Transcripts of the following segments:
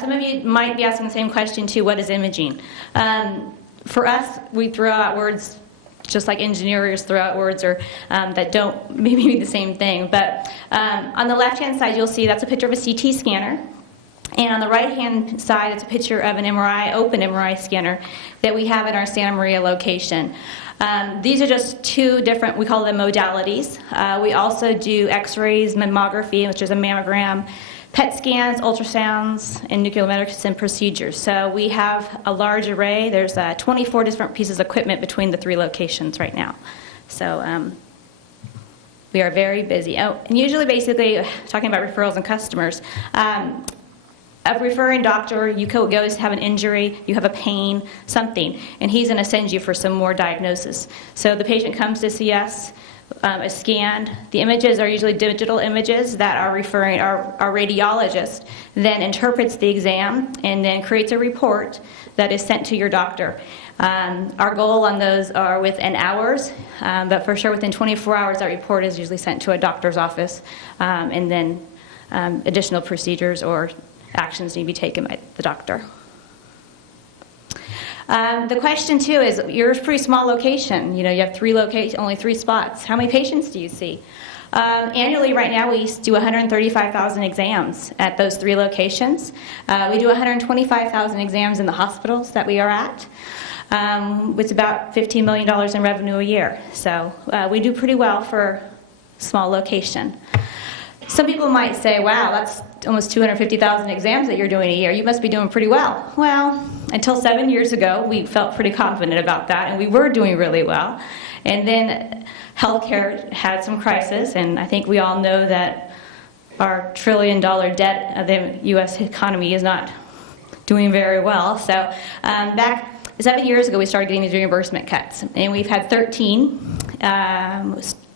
Some of you might be asking the same question too, what is imaging? For us, we throw out words just like engineers throw out words or that don't maybe mean the same thing. But on the left-hand side, you'll see that's a picture of a CT scanner. And on the right-hand side, it's a picture of an MRI, open MRI scanner that we have in our Santa Maria location. These are just two different, we call them modalities. We also do x-rays, mammography, which is a mammogram, PET scans, ultrasounds, and nuclear medicine procedures. So we have a large array. There's 24 different pieces of equipment between the three locations right now. So we are very busy. Oh, and usually basically, talking about referrals and customers, a referring doctor, you go to have an injury, you have a pain, something, and he's going to send you for some more diagnosis. So the patient comes to see us, is scanned. The images are usually digital images that our radiologist then interprets the exam and then creates a report that is sent to your doctor. Our goal on those are within hours, but for sure within 24 hours that report is usually sent to a doctor's office, and then additional procedures or actions need to be taken by the doctor. The question too is, you're a pretty small location. You know, you have only three spots. How many patients do you see? Annually, right now, we do 135,000 exams at those three locations. We do 125,000 exams in the hospitals that we are at. It's about $15 million in revenue a year. So we do pretty well for a small location. Some people might say, wow, that's almost 250,000 exams that you're doing a year. You must be doing pretty well. Well, until 7 years ago, we felt pretty confident about that, and we were doing really well. And then healthcare had some crisis, and I think we all know that our trillion-dollar debt of the U.S. economy is not doing very well. So back 7 years ago, we started getting these reimbursement cuts, and we've had 13.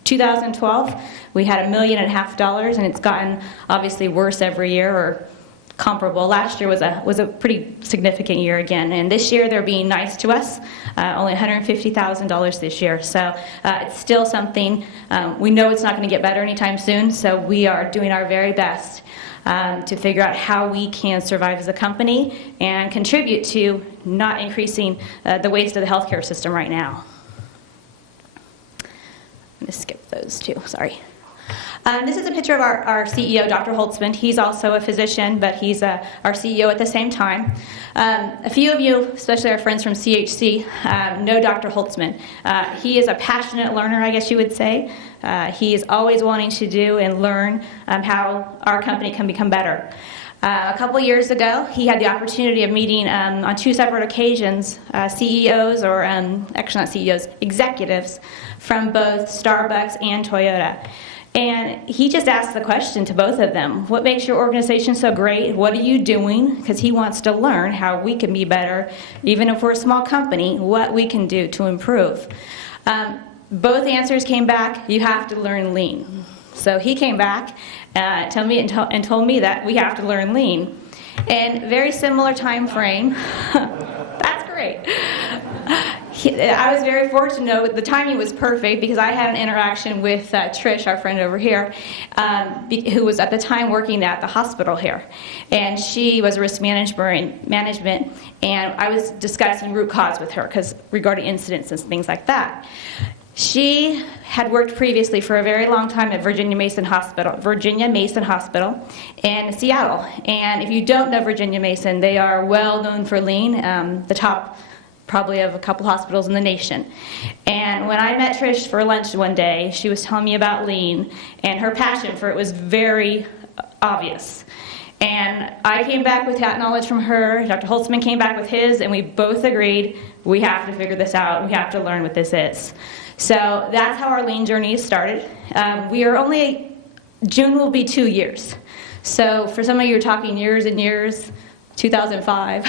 2012, we had $1.5 million, and it's gotten obviously worse every year or comparable. Last year was a pretty significant year again, and this year they're being nice to us. Only $150,000 this year, so it's still something. We know it's not going to get better anytime soon, so we are doing our very best to figure out how we can survive as a company and contribute to not increasing the waste of the healthcare system right now. I'm going to skip those two, sorry. This is a picture of our CEO, Dr. Holtzman. He's also a physician, but he's our CEO at the same time. A few of you, especially our friends from CHC, know Dr. Holtzman. He is a passionate learner, I guess you would say. He is always wanting to do and learn how our company can become better. A couple years ago, he had the opportunity of meeting on two separate occasions CEOs, or actually not CEOs, executives from both Starbucks and Toyota. And he just asked the question to both of them, what makes your organization so great? What are you doing? Because he wants to learn how we can be better, even if we're a small company, what we can do to improve. Both answers came back, you have to learn lean. So he came back told me that we have to learn lean. And very similar time frame. That's great. I was very fortunate. The timing was perfect because I had an interaction with Trish, our friend over here, who was at the time working at the hospital here. And she was a risk management, and I was discussing root cause with her regarding incidents and things like that. She had worked previously for a very long time at Virginia Mason Hospital in Seattle. And if you don't know Virginia Mason, they are well known for lean, the top probably of a couple hospitals in the nation. And when I met Trish for lunch one day, she was telling me about lean, and her passion for it was very obvious. And I came back with that knowledge from her, Dr. Holtzman came back with his, and we both agreed we have to figure this out, we have to learn what this is. So that's how our lean journey started. June will be 2 years. So for some of you who are talking years and years, 2005.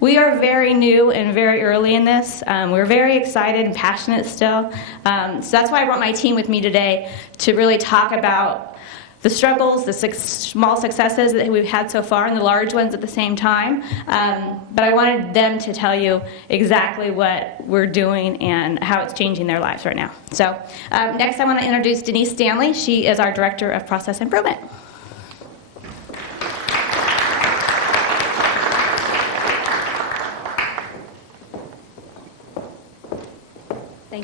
We are very new and very early in this. We're very excited and passionate still. So that's why I brought my team with me today to really talk about the struggles, the small successes that we've had so far, and the large ones at the same time. But I wanted them to tell you exactly what we're doing and how it's changing their lives right now. So next I want to introduce Denise Stanley. She is our Director of Process Improvement.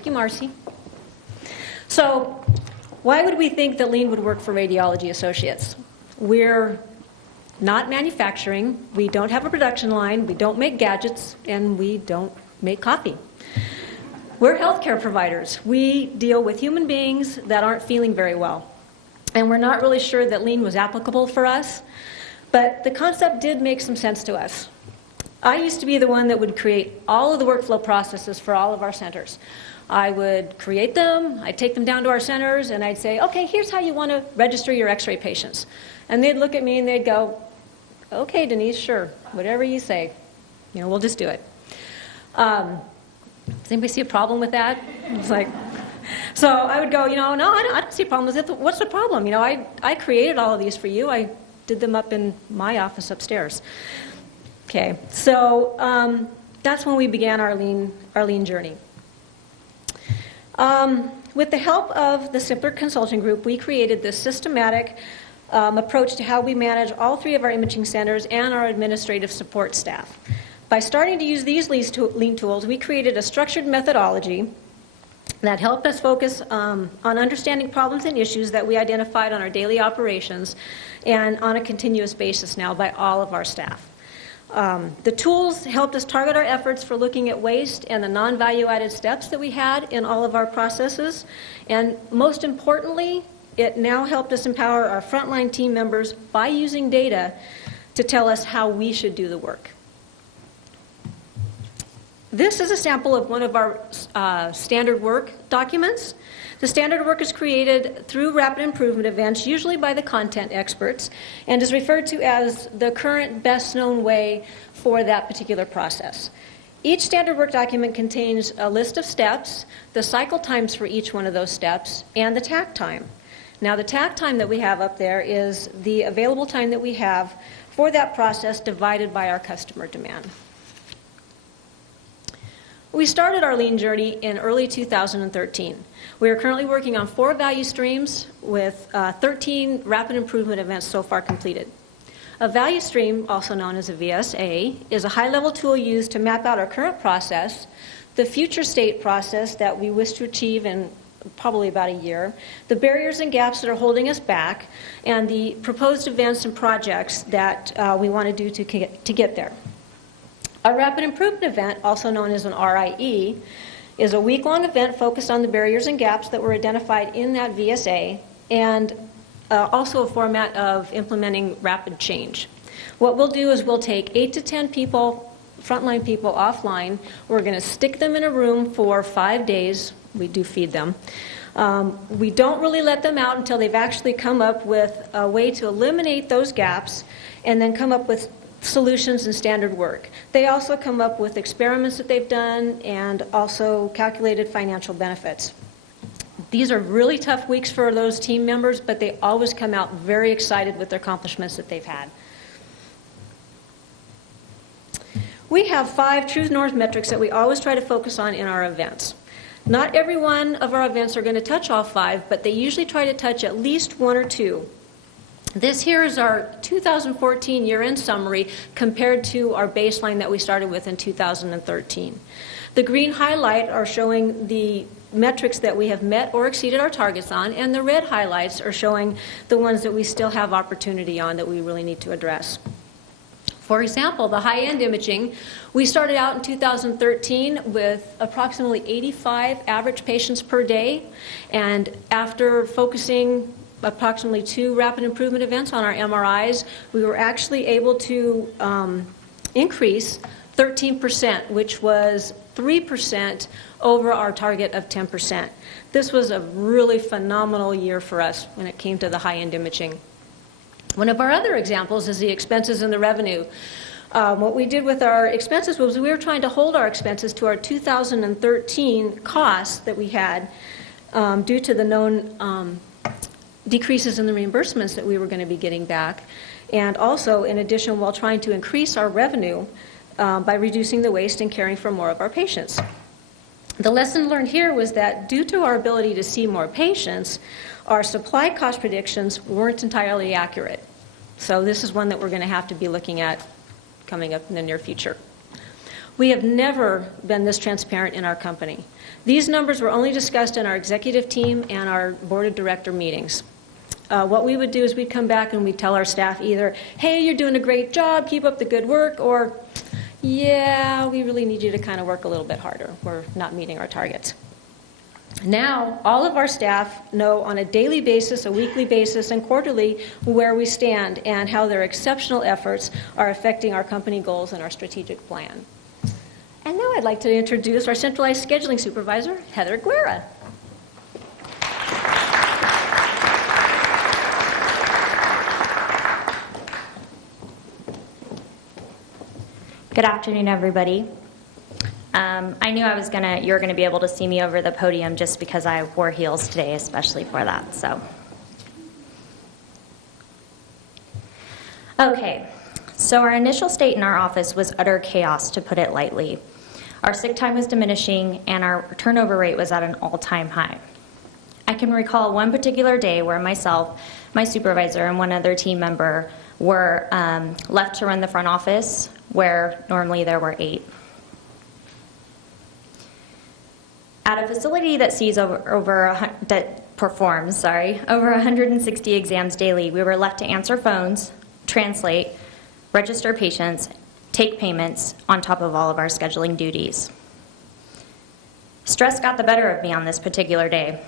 Thank you, Marcy. So, why would we think that lean would work for Radiology Associates? We're not manufacturing, we don't have a production line, we don't make gadgets, and we don't make coffee. We're healthcare providers. We deal with human beings that aren't feeling very well. And we're not really sure that lean was applicable for us, but the concept did make some sense to us. I used to be the one that would create all of the workflow processes for all of our centers. I would create them, I'd take them down to our centers, and I'd say, okay, here's how you want to register your x-ray patients. And they'd look at me and they'd go, okay, Denise, sure, whatever you say. We'll just do it. Does anybody see a problem with that? It's like, so I would go, no, I don't see a problem with it. What's the problem? I created all of these for you. I did them up in my office upstairs. Okay, so that's when we began our lean journey. With the help of the Simpler Consulting Group, we created this systematic approach to how we manage all 3 of our imaging centers and our administrative support staff. By starting to use these lean tools, we created a structured methodology that helped us focus on understanding problems and issues that we identified on our daily operations and on a continuous basis now by all of our staff. The tools helped us target our efforts for looking at waste and the non-value-added steps that we had in all of our processes. And most importantly, it now helped us empower our frontline team members by using data to tell us how we should do the work. This is a sample of one of our standard work documents. The standard work is created through rapid improvement events, usually by the content experts, and is referred to as the current best known way for that particular process. Each standard work document contains a list of steps, the cycle times for each one of those steps, and the takt time. Now, the takt time that we have up there is the available time that we have for that process divided by our customer demand. We started our lean journey in early 2013. We are currently working on 4 value streams with 13 rapid improvement events so far completed. A value stream, also known as a VSA, is a high-level tool used to map out our current process, the future state process that we wish to achieve in probably about a year, the barriers and gaps that are holding us back, and the proposed events and projects that we want to do to get there. A rapid improvement event, also known as an RIE, is a week-long event focused on the barriers and gaps that were identified in that VSA, and also a format of implementing rapid change. What we'll do is we'll take 8 to 10 people, frontline people, offline. We're going to stick them in a room for 5 days. We do feed them. We don't really let them out until they've actually come up with a way to eliminate those gaps and then come up with solutions and standard work. They also come up with experiments that they've done and also calculated financial benefits. These are really tough weeks for those team members, but they always come out very excited with the accomplishments that they've had. We have 5 Truth North metrics that we always try to focus on in our events. Not every one of our events are going to touch all 5, but they usually try to touch at least 1 or 2. This here is our 2014 year-end summary compared to our baseline that we started with in 2013. The green highlight are showing the metrics that we have met or exceeded our targets on, and the red highlights are showing the ones that we still have opportunity on that we really need to address. For example, the high-end imaging, we started out in 2013 with approximately 85 average patients per day, and after focusing approximately 2 rapid improvement events on our MRIs, we were actually able to increase 13%, which was 3% over our target of 10%. This was a really phenomenal year for us when it came to the high-end imaging. One of our other examples is the expenses and the revenue. What we did with our expenses was we were trying to hold our expenses to our 2013 costs that we had due to the known decreases in the reimbursements that we were going to be getting back, and also, in addition, while trying to increase our revenue by reducing the waste and caring for more of our patients. The lesson learned here was that due to our ability to see more patients, our supply cost predictions weren't entirely accurate. So this is one that we're going to have to be looking at coming up in the near future. We have never been this transparent in our company. These numbers were only discussed in our executive team and our board of director meetings. What we would do is we'd come back and we'd tell our staff either, hey, you're doing a great job, keep up the good work, or, yeah, we really need you to kind of work a little bit harder. We're not meeting our targets. Now, all of our staff know on a daily basis, a weekly basis, and quarterly where we stand and how their exceptional efforts are affecting our company goals and our strategic plan. And now I'd like to introduce our centralized scheduling supervisor, Heather Guerra. Good afternoon, everybody. I knew you were gonna be able to see me over the podium just because I wore heels today, especially for that. So, okay. So our initial state in our office was utter chaos, to put it lightly. Our sick time was diminishing, and our turnover rate was at an all-time high. I can recall one particular day where myself, my supervisor, and one other team member were left to run the front office, where normally there were 8. At a facility that performs over 160 exams daily, we were left to answer phones, translate, register patients, take payments, on top of all of our scheduling duties. Stress got the better of me on this particular day.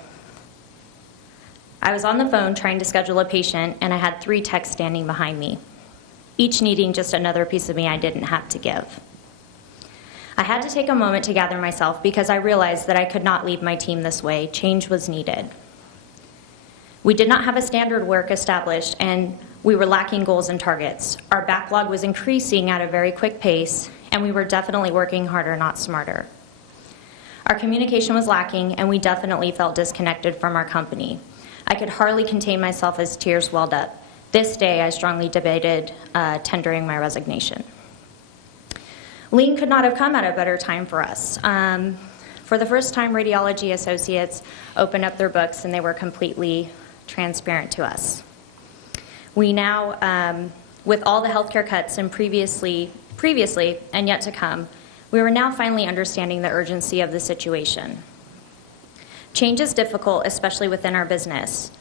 I was on the phone trying to schedule a patient, and I had 3 techs standing behind me, each needing just another piece of me I didn't have to give. I had to take a moment to gather myself because I realized that I could not leave my team this way. Change was needed. We did not have a standard work established, and we were lacking goals and targets. Our backlog was increasing at a very quick pace, and we were definitely working harder, not smarter. Our communication was lacking, and we definitely felt disconnected from our company. I could hardly contain myself as tears welled up. This day, I strongly debated tendering my resignation. Lean could not have come at a better time for us. For the first time, Radiology Associates opened up their books, and they were completely transparent to us. We now, with all the healthcare cuts and previously and yet to come, we were now finally understanding the urgency of the situation. Change is difficult, especially within our business,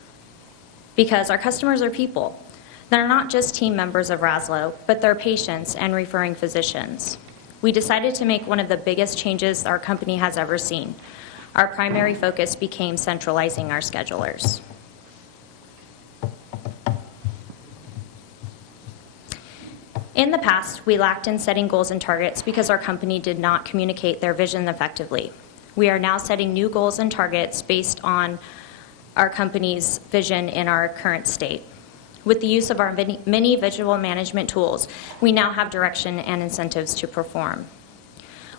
because our customers are people. They're not just team members of Raslo, but they're patients and referring physicians. We decided to make one of the biggest changes our company has ever seen. Our primary focus became centralizing our schedulers. In the past, we lacked in setting goals and targets because our company did not communicate their vision effectively. We are now setting new goals and targets based on our company's vision in our current state. With the use of our many visual management tools, we now have direction and incentives to perform.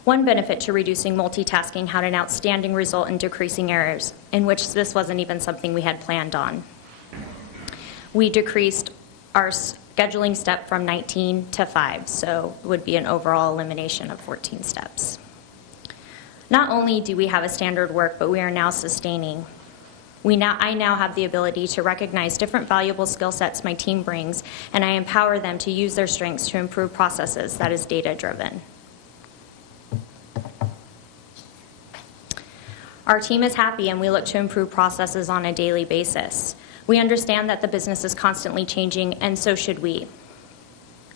One benefit to reducing multitasking had an outstanding result in decreasing errors, in which this wasn't even something we had planned on. We decreased our scheduling step from 19 to 5, so it would be an overall elimination of 14 steps. Not only do we have a standard work, but we are now sustaining. I now have the ability to recognize different valuable skill sets my team brings, and I empower them to use their strengths to improve processes that is data-driven. Our team is happy, and we look to improve processes on a daily basis. We understand that the business is constantly changing, and so should we.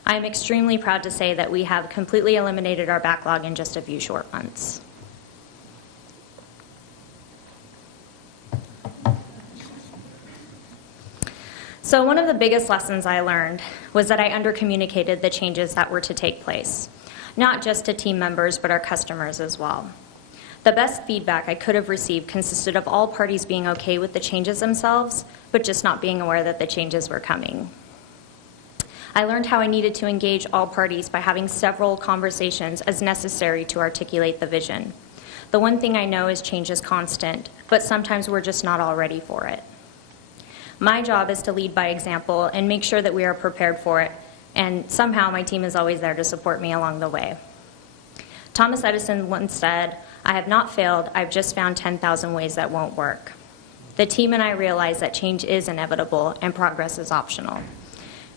I am extremely proud to say that we have completely eliminated our backlog in just a few short months. So one of the biggest lessons I learned was that I undercommunicated the changes that were to take place, not just to team members, but our customers as well. The best feedback I could have received consisted of all parties being okay with the changes themselves, but just not being aware that the changes were coming. I learned how I needed to engage all parties by having several conversations as necessary to articulate the vision. The one thing I know is change is constant, but sometimes we're just not all ready for it. My job is to lead by example and make sure that we are prepared for it, and somehow my team is always there to support me along the way. Thomas Edison once said, "I have not failed, I've just found 10,000 ways that won't work." The team and I realize that change is inevitable and progress is optional.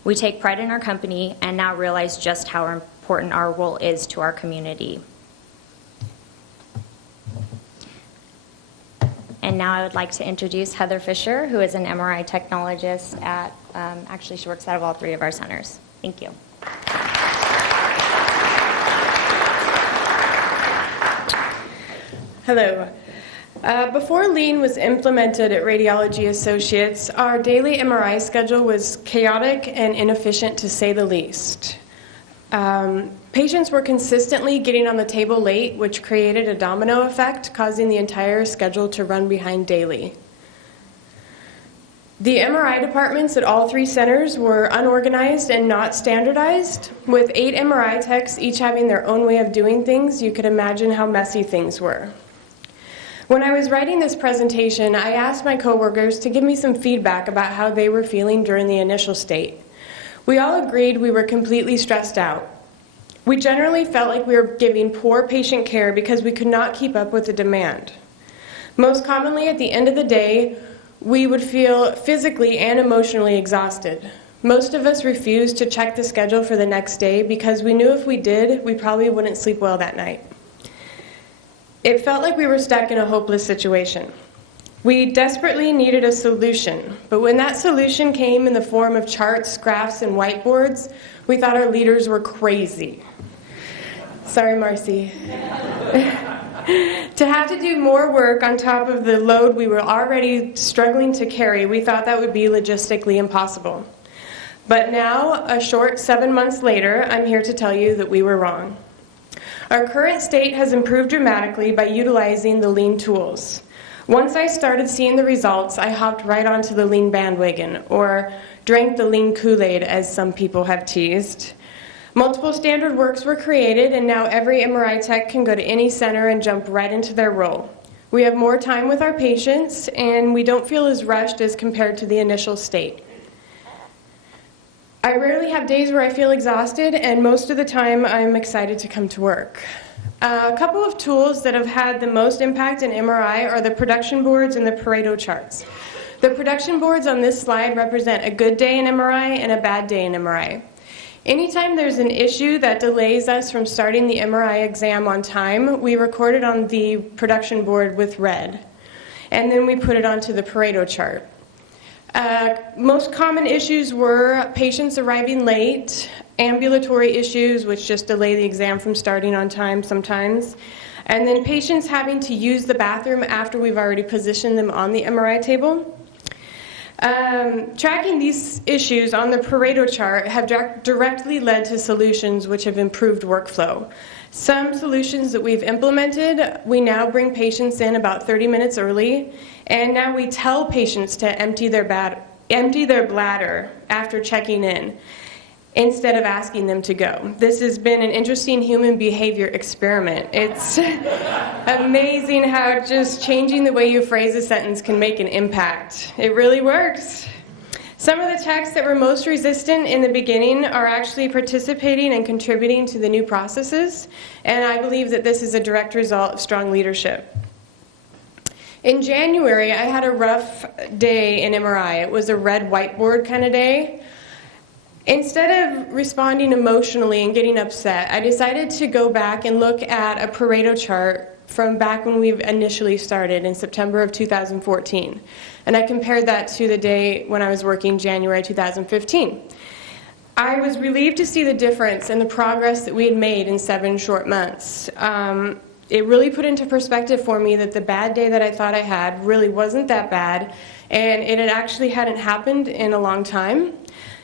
We take pride in our company and now realize just how important our role is to our community. And now I would like to introduce Heather Fisher, who is an MRI technologist at, actually she works out of all 3 of our centers. Thank you. Hello. Before Lean was implemented at Radiology Associates, our daily MRI schedule was chaotic and inefficient to say the least. Patients were consistently getting on the table late, which created a domino effect, causing the entire schedule to run behind daily. The MRI departments at all 3 centers were unorganized and not standardized. With 8 MRI techs each having their own way of doing things, you could imagine how messy things were. When I was writing this presentation, I asked my coworkers to give me some feedback about how they were feeling during the initial state. We all agreed we were completely stressed out. We generally felt like we were giving poor patient care because we could not keep up with the demand. Most commonly, at the end of the day, we would feel physically and emotionally exhausted. Most of us refused to check the schedule for the next day because we knew if we did, we probably wouldn't sleep well that night. It felt like we were stuck in a hopeless situation. We desperately needed a solution, but when that solution came in the form of charts, graphs, and whiteboards, we thought our leaders were crazy. Sorry, Marcy. To have to do more work on top of the load we were already struggling to carry, we thought that would be logistically impossible. But now, a short 7 months later, I'm here to tell you that we were wrong. Our current state has improved dramatically by utilizing the Lean tools. Once I started seeing the results, I hopped right onto the Lean bandwagon, or drank the Lean Kool-Aid, as some people have teased. Multiple standard works were created, and now every MRI tech can go to any center and jump right into their role. We have more time with our patients, and we don't feel as rushed as compared to the initial state. I rarely have days where I feel exhausted, and most of the time I'm excited to come to work. A couple of tools that have had the most impact in MRI are the production boards and the Pareto charts. The production boards on this slide represent a good day in MRI and a bad day in MRI. Anytime there's an issue that delays us from starting the MRI exam on time, we record it on the production board with red, and then we put it onto the Pareto chart. Most common issues were patients arriving late, ambulatory issues, which just delay the exam from starting on time sometimes, and then patients having to use the bathroom after we've already positioned them on the MRI table. Tracking these issues on the Pareto chart have directly led to solutions which have improved workflow. Some solutions that we've implemented, we now bring patients in about 30 minutes early, and now we tell patients to empty their bladder after checking in, instead of asking them to go. This has been an interesting human behavior experiment. It's amazing how just changing the way you phrase a sentence can make an impact. It really works. Some of the techs that were most resistant in the beginning are actually participating and contributing to the new processes, and I believe that this is a direct result of strong leadership. In January, I had a rough day in MRI. It was a red whiteboard kind of day. Instead of responding emotionally and getting upset, I decided to go back and look at a Pareto chart from back when we initially started in September of 2014. And I compared that to the day when I was working January 2015. I was relieved to see the difference and the progress that we had made in 7 short months. It really put into perspective for me that the bad day that I thought I had really wasn't that bad, and it had actually hadn't happened in a long time.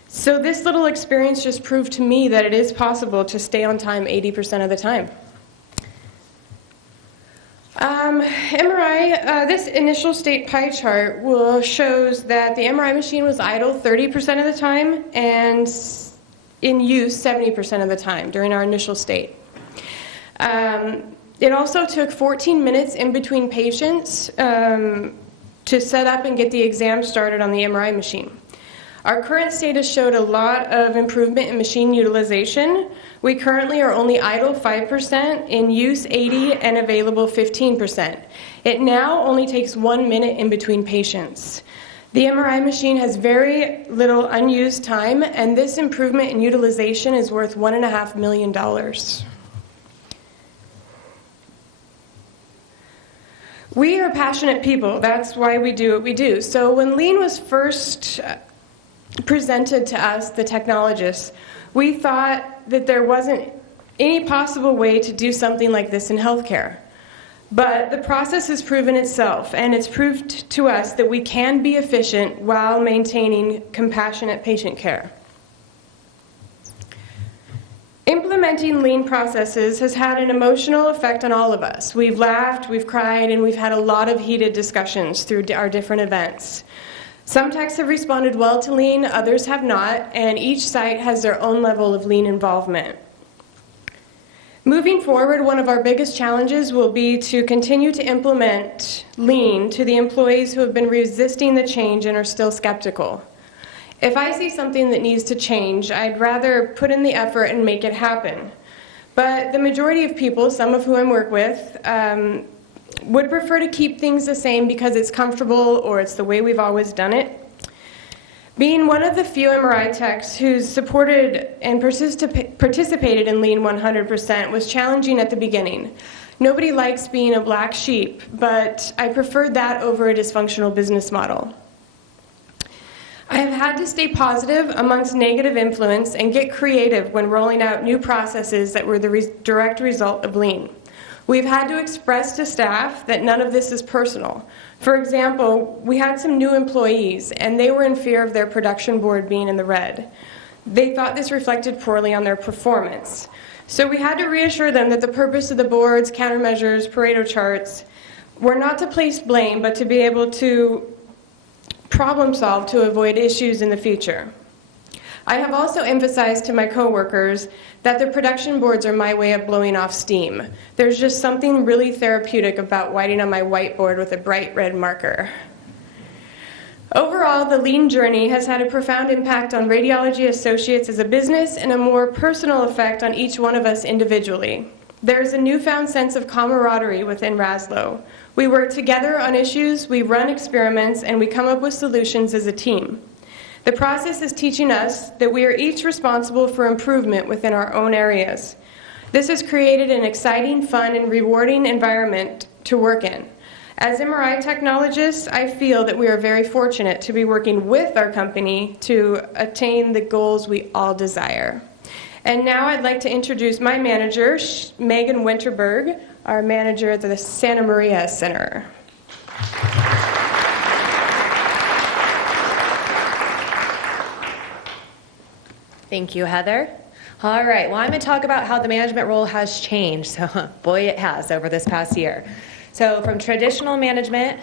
So this little experience just proved to me that it is possible to stay on time 80% of the time. MRI, this initial state pie chart shows that the MRI machine was idle 30% of the time and in use 70% of the time during our initial state. It also took 14 minutes in between patients to set up and get the exam started on the MRI machine. Our current status showed a lot of improvement in machine utilization. We currently are only idle 5%, in use 80%, and available 15%. It now only takes 1 minute in between patients. The MRI machine has very little unused time, and this improvement in utilization is worth $1.5 million. We are passionate people. That's why we do what we do. So when Lean was first presented to us, the technologists, we thought that there wasn't any possible way to do something like this in healthcare. But the process has proven itself, and it's proved to us that we can be efficient while maintaining compassionate patient care. Implementing lean processes has had an emotional effect on all of us. We've laughed, we've cried, and we've had a lot of heated discussions through our different events. Some techs have responded well to lean, others have not, and each site has their own level of lean involvement. Moving forward, one of our biggest challenges will be to continue to implement lean to the employees who have been resisting the change and are still skeptical. If I see something that needs to change, I'd rather put in the effort and make it happen. But the majority of people, some of whom I work with, would prefer to keep things the same because it's comfortable or it's the way we've always done it. Being one of the few MRI techs who's supported and participated in Lean 100% was challenging at the beginning. Nobody likes being a black sheep, but I preferred that over a dysfunctional business model. I have had to stay positive amongst negative influence and get creative when rolling out new processes that were the direct result of Lean. We've had to express to staff that none of this is personal. For example, we had some new employees, and they were in fear of their production board being in the red. They thought this reflected poorly on their performance. So we had to reassure them that the purpose of the boards, countermeasures, Pareto charts were not to place blame, but to be able to problem solve to avoid issues in the future. I have also emphasized to my coworkers that the production boards are my way of blowing off steam. There's just something really therapeutic about writing on my whiteboard with a bright red marker. Overall, the Lean journey has had a profound impact on Radiology Associates as a business and a more personal effect on each one of us individually. There's a newfound sense of camaraderie within RASLO. We work together on issues, we run experiments, and we come up with solutions as a team. The process is teaching us that we are each responsible for improvement within our own areas. This has created an exciting, fun, and rewarding environment to work in. As MRI technologists, I feel that we are very fortunate to be working with our company to attain the goals we all desire. And now I'd like to introduce my manager, Megan Winterberg, our manager at the Santa Maria Center. Thank you, Heather. All right, well, I'm going to talk about how the management role has changed. So, boy, it has over this past year. So from traditional management,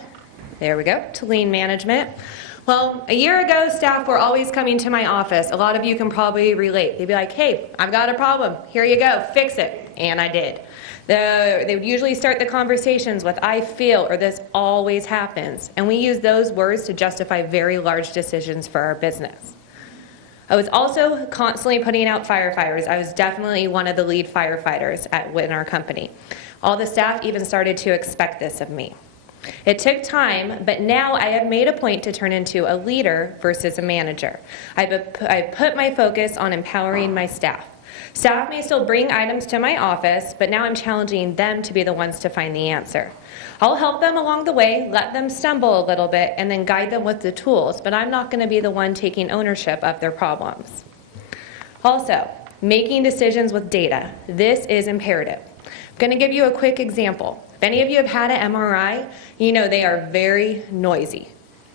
there we go, to lean management. Well, a year ago, staff were always coming to my office. A lot of you can probably relate. They'd be like, hey, I've got a problem. Here you go, fix it. And I did. They would usually start the conversations with, I feel, or this always happens. And we use those words to justify very large decisions for our business. I was also constantly putting out firefighters. I was definitely one of the lead firefighters in our company. All the staff even started to expect this of me. It took time, but now I have made a point to turn into a leader versus a manager. I put my focus on empowering my staff. Staff may still bring items to my office, but now I'm challenging them to be the ones to find the answer. I'll help them along the way, let them stumble a little bit, and then guide them with the tools, but I'm not going to be the one taking ownership of their problems. Also, making decisions with data. This is imperative. I'm going to give you a quick example. If any of you have had an MRI, you know they are very noisy.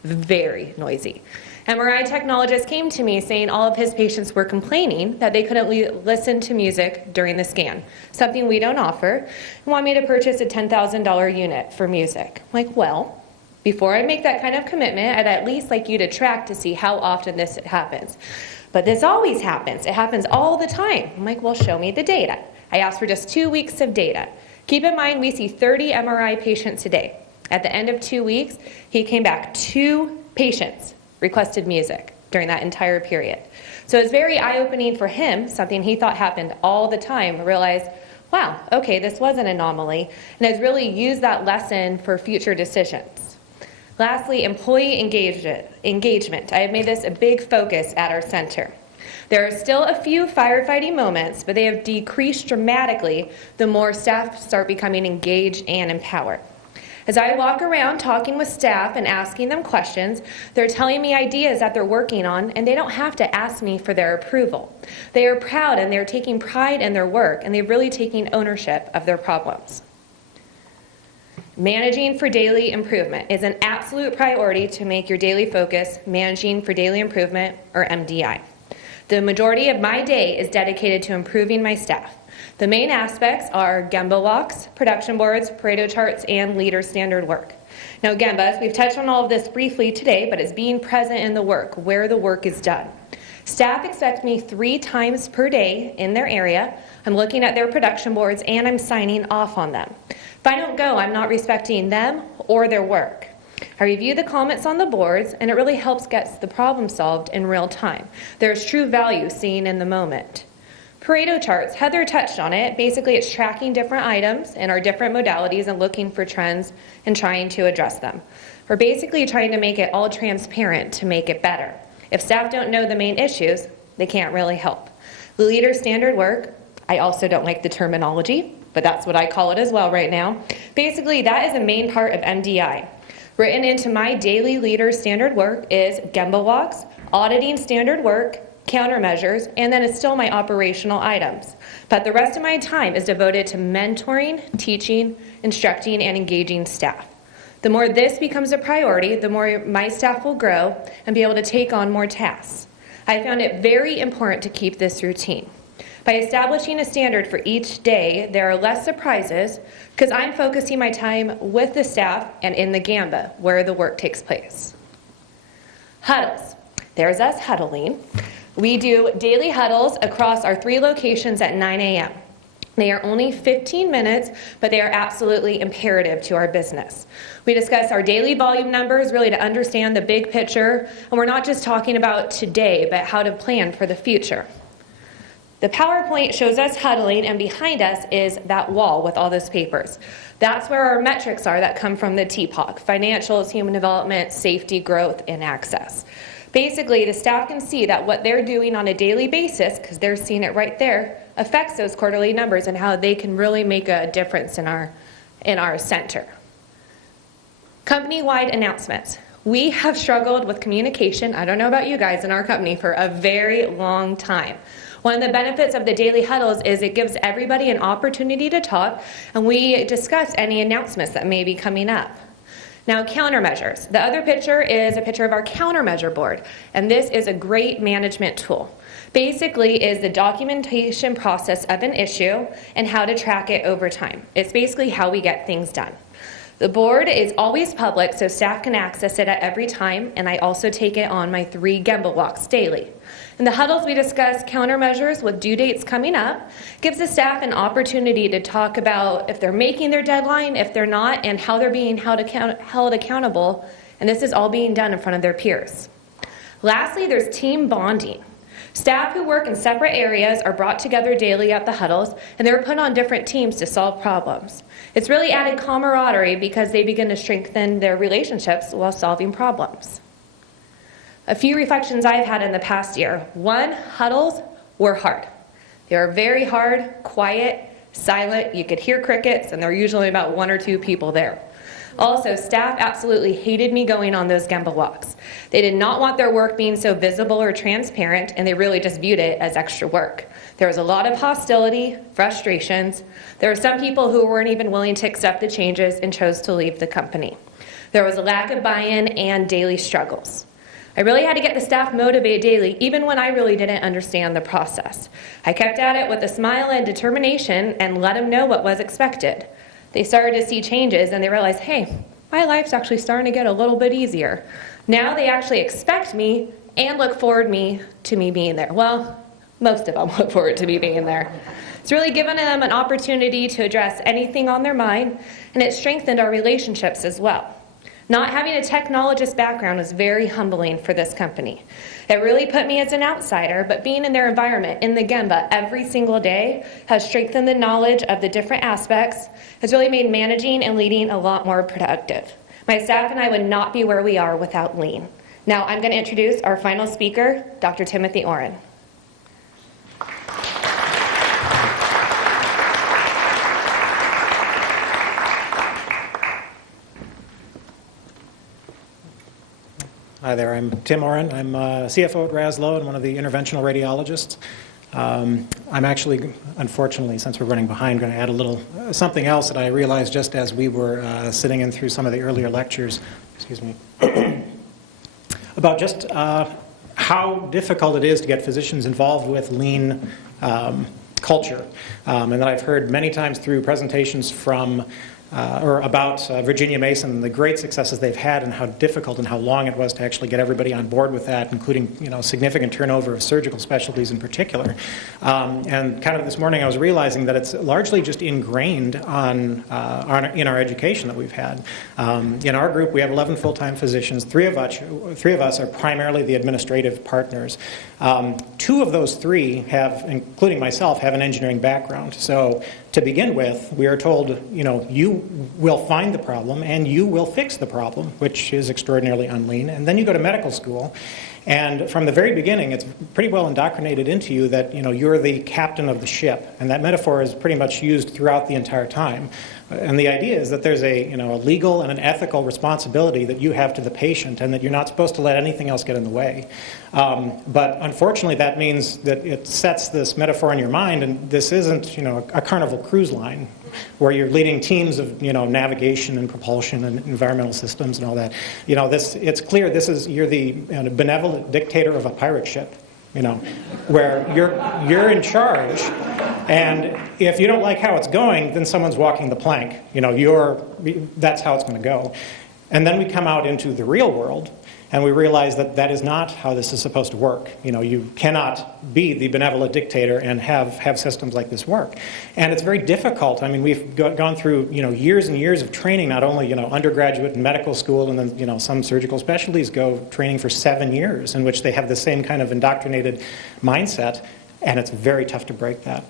Very noisy. MRI technologist came to me saying all of his patients were complaining that they couldn't listen to music during the scan, something we don't offer, and want me to purchase a $10,000 unit for music. I'm like, well, before I make that kind of commitment, I'd at least like you to track to see how often this happens. But this always happens. It happens all the time. I'm like, well, show me the data. I asked for just 2 weeks of data. Keep in mind, we see 30 MRI patients a day. At the end of 2 weeks, he came back 2 patients requested music during that entire period. So it's very eye-opening for him, something he thought happened all the time, realized, wow, okay, this was an anomaly, and has really used that lesson for future decisions. Lastly, employee engagement. I have made this a big focus at our center. There are still a few firefighting moments, but they have decreased dramatically the more staff start becoming engaged and empowered. As I walk around talking with staff and asking them questions, they're telling me ideas that they're working on, and they don't have to ask me for their approval. They are proud and they're taking pride in their work, and they're really taking ownership of their problems. Managing for daily improvement is an absolute priority to make your daily focus Managing for Daily Improvement, or MDI. The majority of my day is dedicated to improving my staff. The main aspects are Gemba walks, production boards, Pareto charts, and leader standard work. Now Gemba, we've touched on all of this briefly today, but it's being present in the work, where the work is done. Staff expect me 3 times per day in their area. I'm looking at their production boards and I'm signing off on them. If I don't go, I'm not respecting them or their work. I review the comments on the boards, and it really helps get the problem solved in real time. There's true value seen in the moment. Pareto charts, Heather touched on it. Basically, it's tracking different items in our different modalities and looking for trends and trying to address them. We're basically trying to make it all transparent to make it better. If staff don't know the main issues, they can't really help. The leader standard work, I also don't like the terminology, but that's what I call it as well right now. Basically, that is a main part of MDI. Written into my daily leader standard work is Gemba walks, auditing standard work, countermeasures, and then it's still my operational items. But the rest of my time is devoted to mentoring, teaching, instructing, and engaging staff. The more this becomes a priority, the more my staff will grow and be able to take on more tasks. I found it very important to keep this routine. By establishing a standard for each day, there are less surprises because I'm focusing my time with the staff and in the Gamba, where the work takes place. Huddles. There's us huddling. We do daily huddles across our 3 locations at 9 a.m. They are only 15 minutes, but they are absolutely imperative to our business. We discuss our daily volume numbers really to understand the big picture, and we're not just talking about today, but how to plan for the future. The PowerPoint shows us huddling, and behind us is that wall with all those papers. That's where our metrics are that come from the TPOC: financials, human development, safety, growth, and access. Basically, the staff can see that what they're doing on a daily basis, because they're seeing it right there, affects those quarterly numbers and how they can really make a difference in our center. Company-wide announcements. We have struggled with communication, I don't know about you guys, in our company for a very long time. One of the benefits of the daily huddles is it gives everybody an opportunity to talk, and we discuss any announcements that may be coming up. Now, countermeasures. The other picture is a picture of our countermeasure board, and this is a great management tool. Basically is the documentation process of an issue and how to track it over time. It's basically how we get things done. The board is always public, so staff can access it at every time, and I also take it on my 3 Gemba walks daily. In the huddles, we discuss countermeasures with due dates coming up. Gives the staff an opportunity to talk about if they're making their deadline, if they're not, and how they're being held accountable, and this is all being done in front of their peers. Lastly, there's team bonding. Staff who work in separate areas are brought together daily at the huddles, and they're put on different teams to solve problems. It's really added camaraderie because they begin to strengthen their relationships while solving problems. A few reflections I've had in the past year. 1, huddles were hard. They are very hard, quiet, silent. You could hear crickets, and there were usually about 1 or 2 people there. Also, staff absolutely hated me going on those Gemba walks. They did not want their work being so visible or transparent, and they really just viewed it as extra work. There was a lot of hostility, frustrations. There were some people who weren't even willing to accept the changes and chose to leave the company. There was a lack of buy-in and daily struggles. I really had to get the staff motivated daily, even when I really didn't understand the process. I kept at it with a smile and determination and let them know what was expected. They started to see changes and they realized, hey, my life's actually starting to get a little bit easier. Now they actually expect me and look forward to me being there. Well, most of them look forward to me being there. It's really given them an opportunity to address anything on their mind, and it strengthened our relationships as well. Not having a technologist background was very humbling for this company. It really put me as an outsider, but being in their environment, in the Gemba, every single day has strengthened the knowledge of the different aspects, has really made managing and leading a lot more productive. My staff and I would not be where we are without lean. Now I'm going to introduce our final speaker, Dr. Timothy Oren. Hi there, I'm Tim Oren. I'm CFO at Raslo and one of the interventional radiologists. I'm actually, unfortunately, since we're running behind, going to add a little something else that I realized just as we were sitting in through some of the earlier lectures, excuse me, about just how difficult it is to get physicians involved with lean culture. And that I've heard many times through presentations from or about Virginia Mason and the great successes they've had and how difficult and how long it was to actually get everybody on board with that, including significant turnover of surgical specialties in particular. And kind of this morning I was realizing that it's largely just ingrained in our education that we've had. In our group we have 11 full-time physicians. Three of us are primarily the administrative partners. Two of those three have, including myself, have an engineering background. So to begin with, we are told, you will find the problem and you will fix the problem, which is extraordinarily unlean. And then you go to medical school, and from the very beginning, it's pretty well indoctrinated into you that you're the captain of the ship, and that metaphor is pretty much used throughout the entire time. And the idea is that there's a legal and an ethical responsibility that you have to the patient, and that you're not supposed to let anything else get in the way. But unfortunately, that means that it sets this metaphor in your mind, and this isn't a Carnival cruise line where you're leading teams of navigation and propulsion and environmental systems and all that. It's clear you're the benevolent dictator of a pirate ship. Where you're in charge, and if you don't like how it's going, then someone's walking the plank. That's how it's going to go. And then we come out into the real world, and we realize that that is not how this is supposed to work. You cannot be the benevolent dictator and have systems like this work. And it's very difficult. I mean, we've gone through years and years of training, not only undergraduate and medical school, and then some surgical specialties go training for 7 years, in which they have the same kind of indoctrinated mindset. And it's very tough to break that.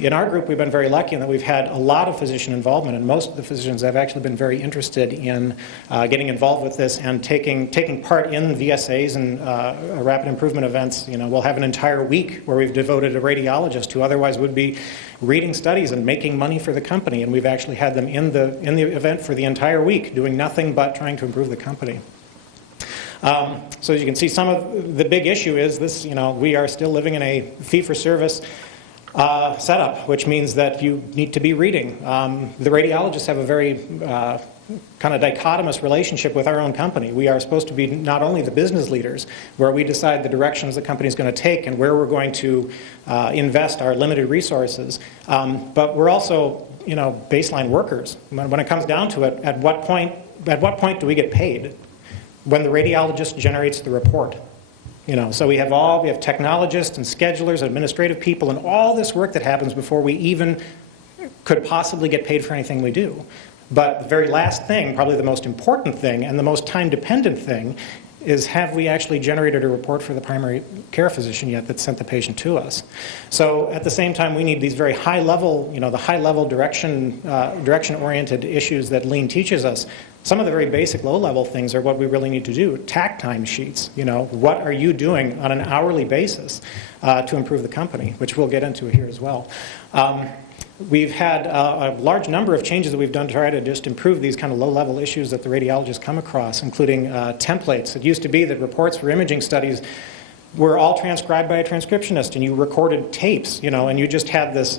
In our group, we've been very lucky in that we've had a lot of physician involvement, and most of the physicians have actually been very interested in getting involved with this and taking part in VSAs and rapid improvement events. We'll have an entire week where we've devoted a radiologist who otherwise would be reading studies and making money for the company, and we've actually had them in the event for the entire week, doing nothing but trying to improve the company. So as you can see, some of the big issue is this, we are still living in a fee-for-service setup, which means that you need to be reading. The radiologists have a very kind of dichotomous relationship with our own company. We are supposed to be not only the business leaders, where we decide the directions the company is going to take and where we're going to invest our limited resources, but we're also, baseline workers. When it comes down to it, at what point do we get paid? When the radiologist generates the report. So we have technologists and schedulers, administrative people, and all this work that happens before we even could possibly get paid for anything we do. But the very last thing, probably the most important thing, and the most time-dependent thing, is have we actually generated a report for the primary care physician yet that sent the patient to us? So at the same time, we need these very high-level, the high-level direction-oriented issues that Lean teaches us. Some of the very basic low-level things are what we really need to do. TAC timesheets, what are you doing on an hourly basis to improve the company, which we'll get into here as well. We've had a large number of changes that we've done to try to just improve these kind of low-level issues that the radiologists come across, including templates. It used to be that reports for imaging studies were all transcribed by a transcriptionist, and you recorded tapes, and you just had this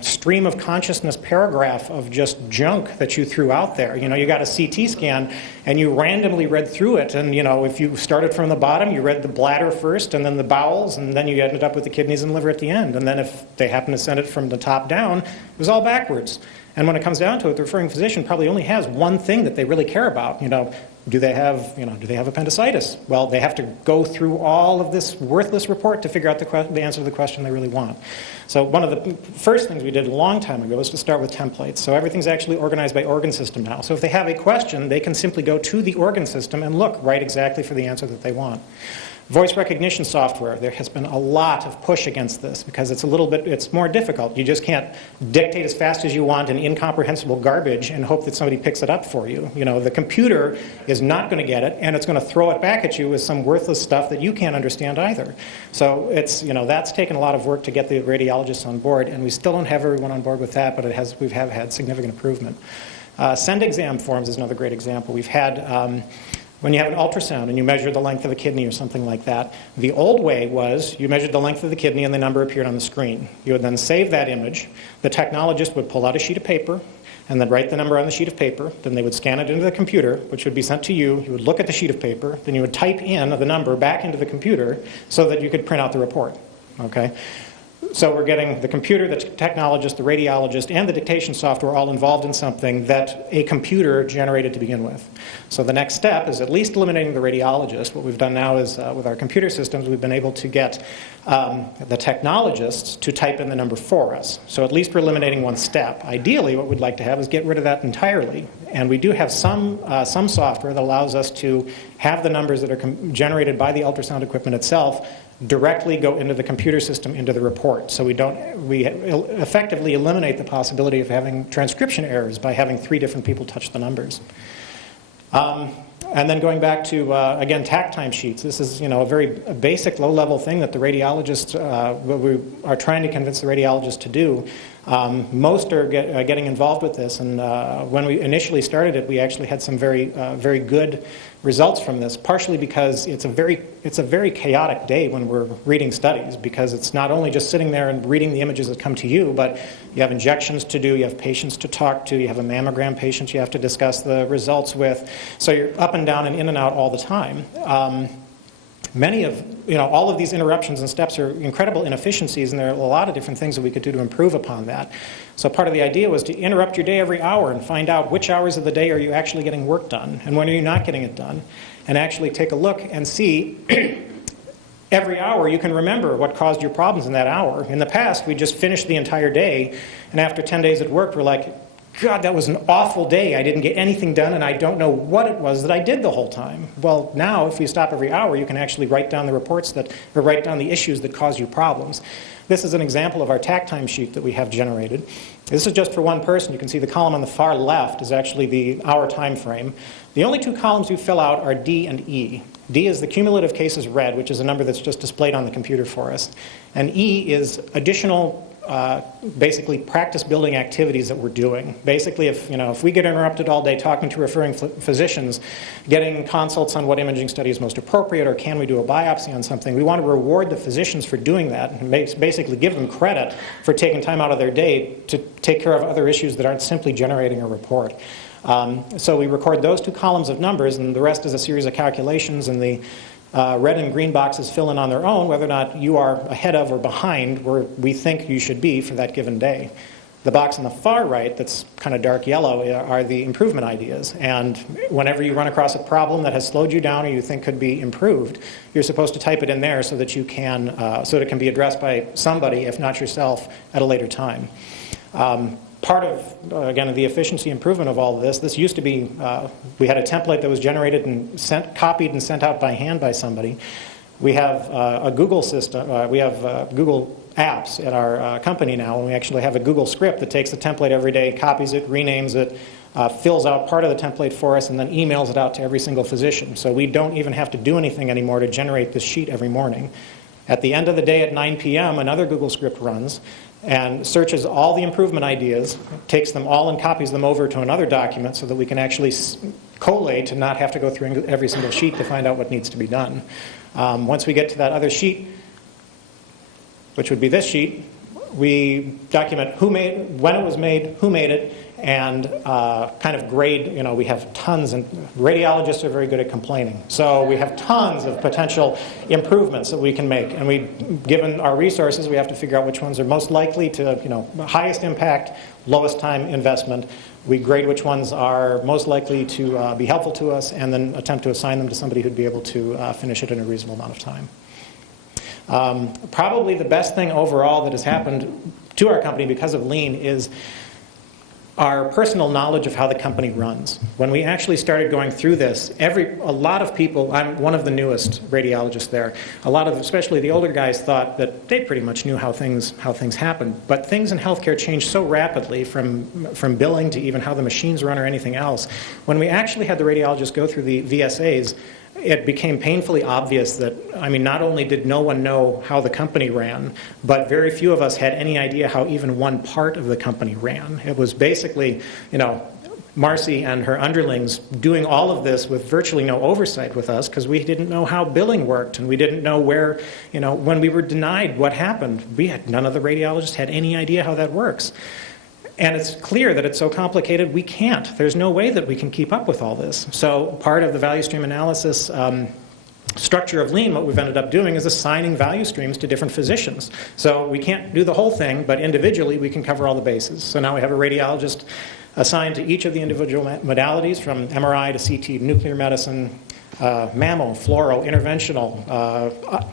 stream of consciousness paragraph of just junk that you threw out there. You got a CT scan, and you randomly read through it, and if you started from the bottom, you read the bladder first, and then the bowels, and then you ended up with the kidneys and liver at the end. And then if they happen to send it from the top down, it was all backwards. And when it comes down to it, the referring physician probably only has one thing that they really care about. Do they have appendicitis? Well, they have to go through all of this worthless report to figure out the answer to the question they really want. So one of the first things we did a long time ago was to start with templates. So everything's actually organized by organ system now. So if they have a question, they can simply go to the organ system and write exactly for the answer that they want. Voice recognition software, there has been a lot of push against this because it's more difficult. You just can't dictate as fast as you want an incomprehensible garbage and hope that somebody picks it up for you. You know, the computer is not going to get it, and it's going to throw it back at you with some worthless stuff that you can't understand either. So it's, you know, that's taken a lot of work to get the radiologists on board, and we still don't have everyone on board with that, but we have had significant improvement. Send exam forms is another great example. We've had when you have an ultrasound and you measure the length of a kidney or something like that, the old way was you measured the length of the kidney and the number appeared on the screen. You would then save that image. The technologist would pull out a sheet of paper and then write the number on the sheet of paper. Then they would scan it into the computer, which would be sent to you. You would look at the sheet of paper. Then you would type in the number back into the computer so that you could print out the report. Okay? So we're getting the computer, the technologist, the radiologist, and the dictation software all involved in something that a computer generated to begin with. So the next step is at least eliminating the radiologist. What we've done now is with our computer systems, we've been able to get the technologists to type in the number for us. So at least we're eliminating one step. Ideally, what we'd like to have is get rid of that entirely. And we do have some software that allows us to have the numbers that are generated by the ultrasound equipment itself directly go into the computer system, into the report. So we effectively eliminate the possibility of having transcription errors by having 3 different people touch the numbers. And then going back to, again, TAC timesheets. This is, you know, a very basic, low-level thing that the radiologists, we are trying to convince the radiologists to do. Most are getting involved with this, and when we initially started it, we actually had some very good results from this, partially because it's a very chaotic day when we're reading studies, because it's not only just sitting there and reading the images that come to you, but you have injections to do, you have patients to talk to, you have a mammogram patient you have to discuss the results with, so you're up and down and in and out all the time. Many of, you know, all of these interruptions and steps are incredible inefficiencies, and there are a lot of different things that we could do to improve upon that. So part of the idea was to interrupt your day every hour and find out which hours of the day are you actually getting work done and when are you not getting it done, and actually take a look and see every hour you can remember what caused your problems in that hour. In the past, we just finished the entire day, and after 10 days at work, we're like, God, that was an awful day. I didn't get anything done, and I don't know what it was that I did the whole time. Well, now, if you stop every hour, you can actually write down the reports or write down the issues that cause you problems. This is an example of our TAC timesheet that we have generated. This is just for one person. You can see the column on the far left is actually the hour time frame. The only 2 columns you fill out are D and E. D is the cumulative cases read, which is a number that's just displayed on the computer for us. And E is additional basically practice building activities that we're doing. Basically, if we get interrupted all day talking to referring physicians, getting consults on what imaging study is most appropriate, or can we do a biopsy on something, we want to reward the physicians for doing that and basically give them credit for taking time out of their day to take care of other issues that aren't simply generating a report. So we record those 2 columns of numbers, and the rest is a series of calculations, and the red and green boxes fill in on their own whether or not you are ahead of or behind where we think you should be for that given day. The box on the far right that's kind of dark yellow are the improvement ideas. And whenever you run across a problem that has slowed you down or you think could be improved, you're supposed to type it in there so that you can, so that it can be addressed by somebody, if not yourself, at a later time. Part of, again, the efficiency improvement of all of this used to be, we had a template that was generated and copied and sent out by hand by somebody. We have a Google system, we have Google apps at our company now, and we actually have a Google script that takes the template every day, copies it, renames it, fills out part of the template for us, and then emails it out to every single physician. So we don't even have to do anything anymore to generate this sheet every morning. At the end of the day at 9 p.m., another Google script runs and searches all the improvement ideas, takes them all and copies them over to another document so that we can actually collate and not have to go through every single sheet to find out what needs to be done. Once we get to that other sheet, which would be this sheet, we document when it was made, who made it, and kind of grade. We have tons, and radiologists are very good at complaining. So we have tons of potential improvements that we can make. And given our resources, we have to figure out which ones are most likely to, highest impact, lowest time investment. We grade which ones are most likely to be helpful to us, and then attempt to assign them to somebody who'd be able to finish it in a reasonable amount of time. Probably the best thing overall that has happened to our company because of Lean is our personal knowledge of how the company runs. When we actually started going through this, a lot of people, I'm one of the newest radiologists there, a lot of, especially the older guys, thought that they pretty much knew how things happened. But things in healthcare change so rapidly, from billing to even how the machines run or anything else. When we actually had the radiologists go through the VSAs, it became painfully obvious that, I mean, not only did no one know how the company ran, but very few of us had any idea how even one part of the company ran. It was basically, Marcy and her underlings doing all of this with virtually no oversight with us because we didn't know how billing worked and we didn't know where, when we were denied what happened. None of the radiologists had any idea how that works. And it's clear that it's so complicated we can't. There's no way that we can keep up with all this. So part of the value stream analysis structure of Lean, what we've ended up doing is assigning value streams to different physicians. So we can't do the whole thing, but individually we can cover all the bases. So now we have a radiologist assigned to each of the individual modalities, from MRI to CT, nuclear medicine, mammo, fluoro, interventional,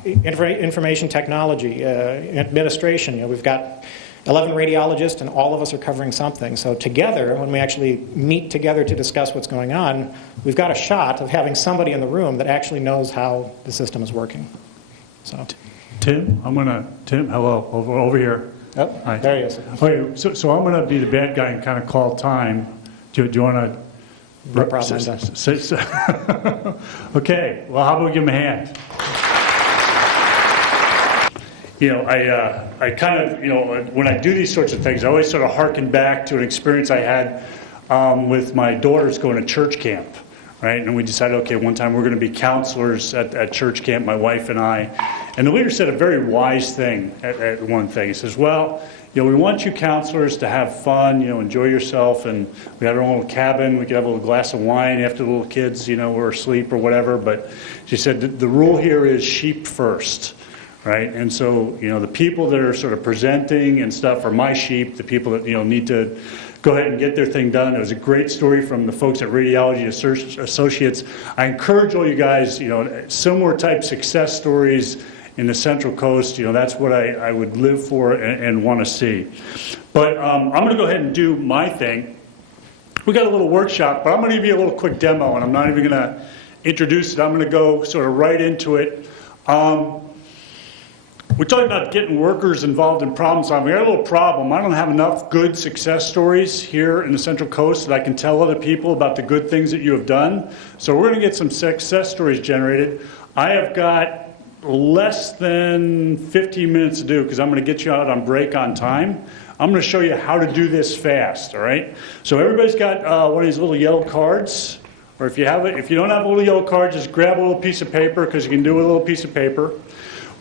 information technology, administration. We've got 11 radiologists, and all of us are covering something. So together, when we actually meet together to discuss what's going on, we've got a shot of having somebody in the room that actually knows how the system is working. So, Tim, hello, over here. Oh, Hi. there he is. Okay, so I'm going to be the bad guy and kind of call time. Do you want to? No problem. Okay, well, how about we give him a hand? I kind of, when I do these sorts of things, I always sort of harken back to an experience I had with my daughters going to church camp, right? And we decided, okay, one time we're going to be counselors at church camp, my wife and I. And the leader said a very wise thing at one thing. He says, well, we want you counselors to have fun, enjoy yourself. And we had our own little cabin. We could have a little glass of wine after the little kids, were asleep or whatever. But she said, the rule here is sheep first. Right, and so the people that are sort of presenting and stuff are my sheep. The people that need to go ahead and get their thing done. It was a great story from the folks at Radiology Associates. I encourage all you guys, similar type success stories in the Central Coast. That's what I would live for and want to see. But I'm going to go ahead and do my thing. We got a little workshop, but I'm going to give you a little quick demo, and I'm not even going to introduce it. I'm going to go sort of right into it. We talked about getting workers involved in problem solving. We got a little problem. I don't have enough good success stories here in the Central Coast that I can tell other people about the good things that you have done. So we're going to get some success stories generated. I have got less than 15 minutes to do because I'm going to get you out on break on time. I'm going to show you how to do this fast, all right? So everybody's got one of these little yellow cards. Or if you don't have a little yellow card, just grab a little piece of paper because you can do it with a little piece of paper.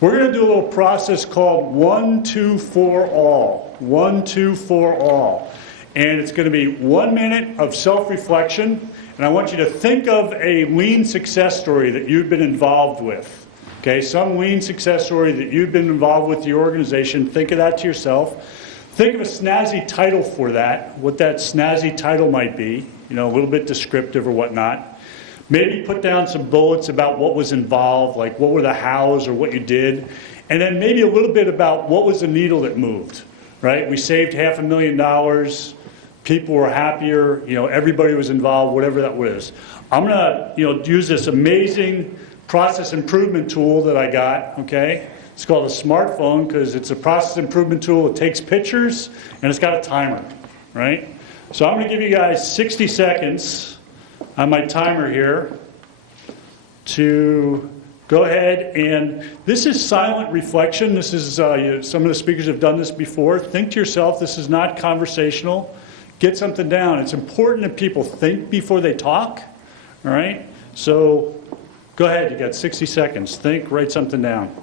We're going to do a little process called 1, 2, 4, all. 1, 2, 4, all. And it's going to be 1 minute of self-reflection. And I want you to think of a lean success story that you've been involved with. Okay, some lean success story that you've been involved with your organization. Think of that to yourself. Think of a snazzy title for that, what that snazzy title might be, a little bit descriptive or whatnot. Maybe put down some bullets about what was involved, like what were the hows or what you did. And then maybe a little bit about what was the needle that moved, right? We saved $500,000. People were happier. Everybody was involved, whatever that was. I'm going to, use this amazing process improvement tool that I got, okay? It's called a smartphone because it's a process improvement tool. It takes pictures and it's got a timer, right? So I'm going to give you guys 60 seconds on my timer here to go ahead, and this is silent reflection. This is, some of the speakers have done this before. Think to yourself, this is not conversational. Get something down. It's important that people think before they talk, all right? So go ahead, you got 60 seconds. Think, write something down.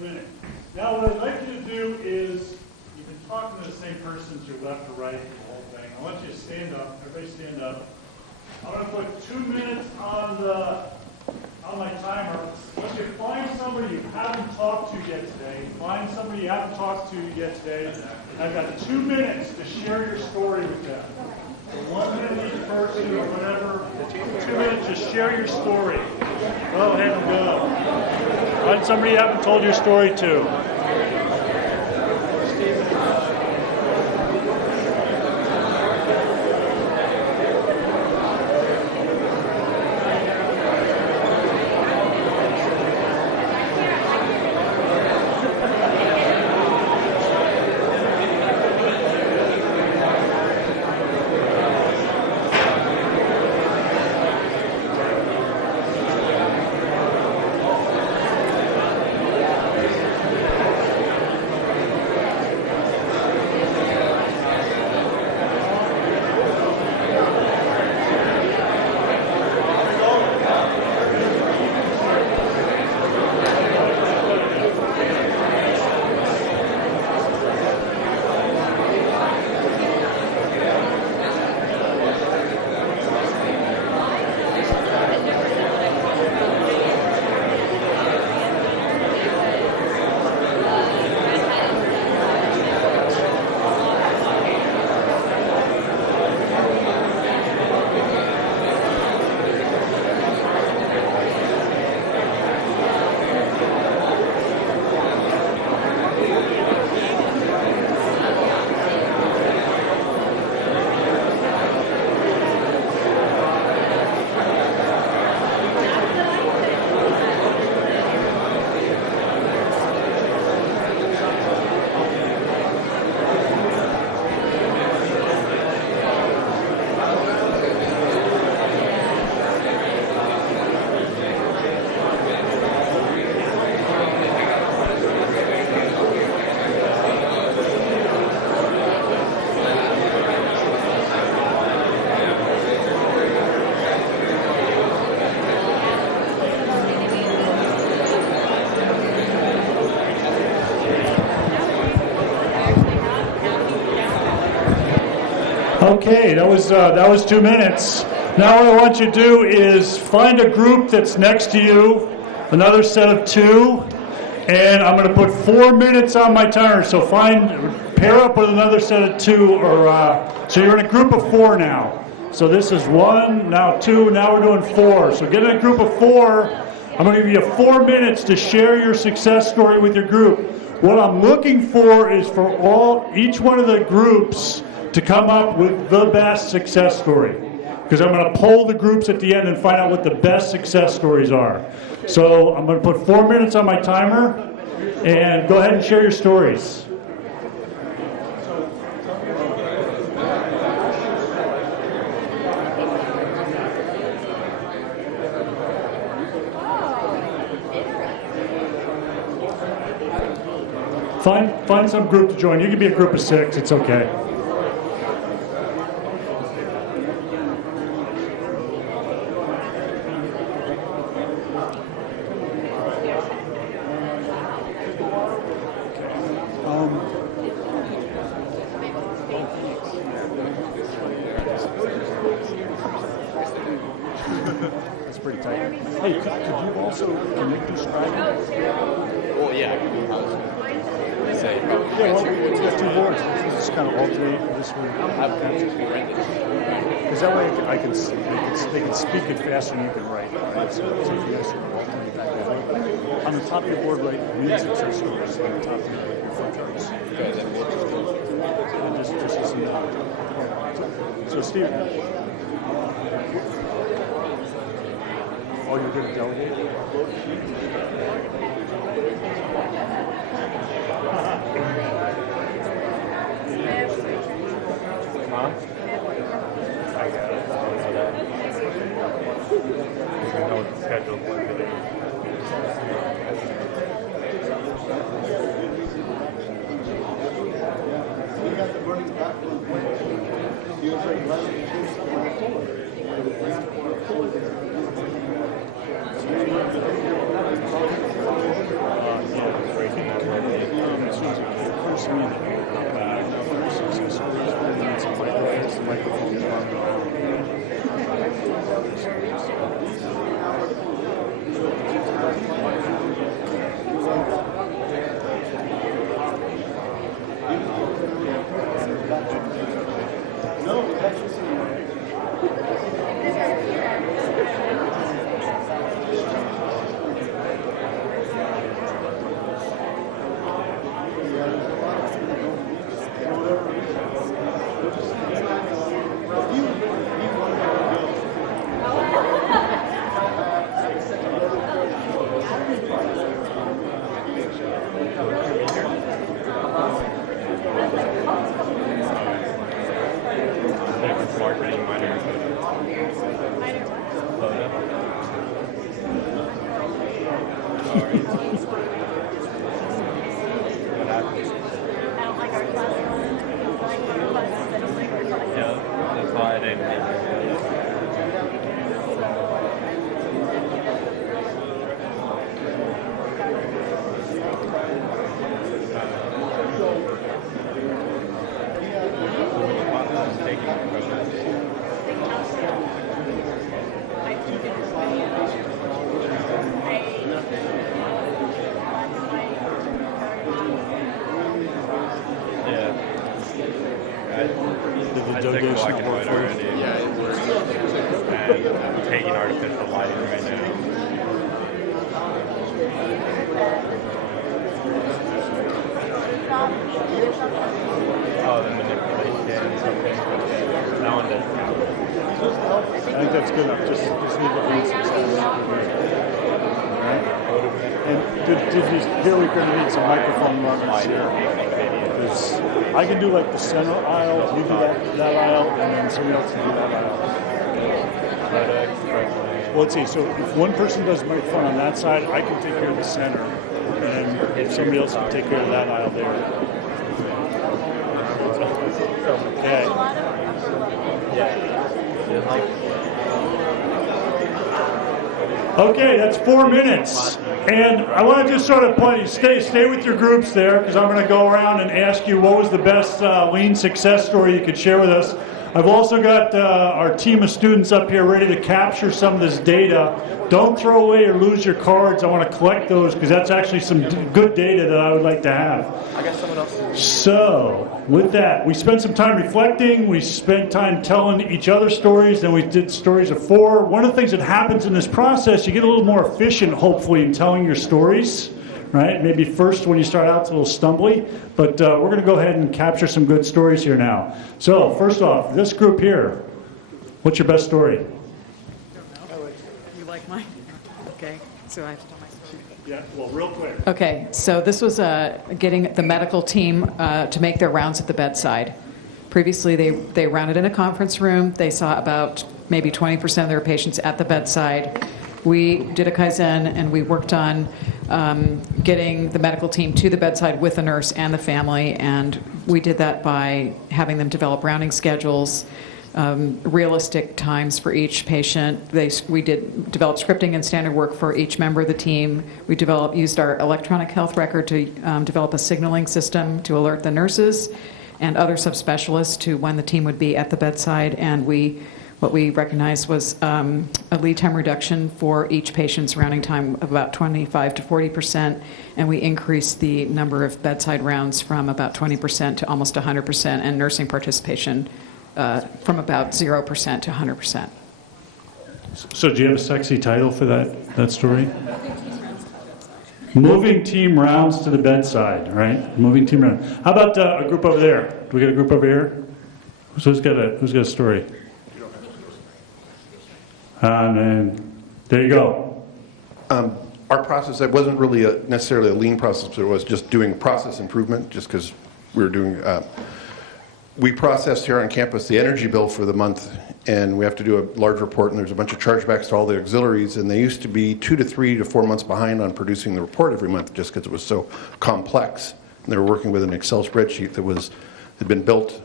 1 minute. Now what I'd like you to do is, you've been talking to the same person to your left or right, the whole thing. I want you to stand up, everybody stand up. I'm going to put 2 minutes on my timer. I want you to find somebody you haven't talked to yet today. Find somebody you haven't talked to yet today. And I've got 2 minutes to share your story with them. So 1 minute each person or whatever. 2 minutes to share your story. Go ahead and go. Find somebody you haven't told your story to. Okay, that was 2 minutes. Now what I want you to do is find a group that's next to you, another set of 2, and I'm going to put 4 minutes on my timer. So pair up with another set of 2, so you're in a group of 4 now. So this is 1, now 2, now we're doing 4. So get in a group of 4. I'm going to give you 4 minutes to share your success story with your group. What I'm looking for is for each one of the groups to come up with the best success story. Because I'm going to poll the groups at the end and find out what the best success stories are. So I'm going to put 4 minutes on my timer, and go ahead and share your stories. Find some group to join. You can be a group of 6, it's okay. That's pretty tight. Hey, could you also, can you describe it? Well, yeah, I can do housing. Say, Yeah, well, it's got 2 boards. Just kind of alternate this one. have to be rented. Because that way they can speak it faster than you can write. Right? So if you guys can alternate back and forth. On the top of your board, write read success stories. On the top of your front charts. And just listen to it. So Steve, you're going to delegate? Mom? I got it. I know the schedule for today. Yeah, great. That's why I didn't. I took black and white already. Yeah, it works. And I'm taking artificial lighting right now. Oh, the manipulation. Okay. That one doesn't count. I think that's good enough. Just need to read some stuff. Right? And did you hear we're going to need some microphone runners here? Because I can do like the center aisle, you do that aisle, and then somebody else can do that aisle. Well, let's see. So if one person does microphone on that side, I can take care of the center, and if somebody else can take care of that aisle there. Okay. Okay, that's 4 minutes. And I want to just sort of stay with your groups there, because I'm going to go around and ask you what was the best lean success story you could share with us. I've also got our team of students up here ready to capture some of this data. Don't throw away or lose your cards. I want to collect those because that's actually some good data that I would like to have. I got someone else. So, with that, we spent some time reflecting. We spent time telling each other stories. Then we did stories of 4. One of the things that happens in this process, you get a little more efficient, hopefully, in telling your stories. Right? Maybe first when you start out it's a little stumbly, but we're going to go ahead and capture some good stories here now. So first off, this group here, what's your best story? You like mine? Okay, so I have to tell my story. Yeah, well, real quick. Okay, so this was getting the medical team to make their rounds at the bedside. Previously, they rounded in a conference room. They saw about maybe 20% of their patients at the bedside. We did a Kaizen, and we worked on getting the medical team to the bedside with the nurse and the family, and we did that by having them develop rounding schedules, realistic times for each patient. We develop scripting and standard work for each member of the team. We used our electronic health record to develop a signaling system to alert the nurses and other subspecialists to when the team would be at the bedside, and what we recognized was a lead time reduction for each patient's rounding time of about 25 to 40%, and we increased the number of bedside rounds from about 20% to almost 100%, and nursing participation from about 0% to 100%. So do you have a sexy title for that story? Moving team rounds to the bedside, right? Moving team rounds. How about a group over there? Do we get a group over here? So who's got a story? And there you go. Our process, it wasn't really necessarily a lean process, but it was just doing process improvement, just because we were doing, we processed here on campus the energy bill for the month, and we have to do a large report, and there's a bunch of chargebacks to all the auxiliaries, and they used to be 2 to 3 to 4 months behind on producing the report every month, just because it was so complex. And they were working with an Excel spreadsheet that had been built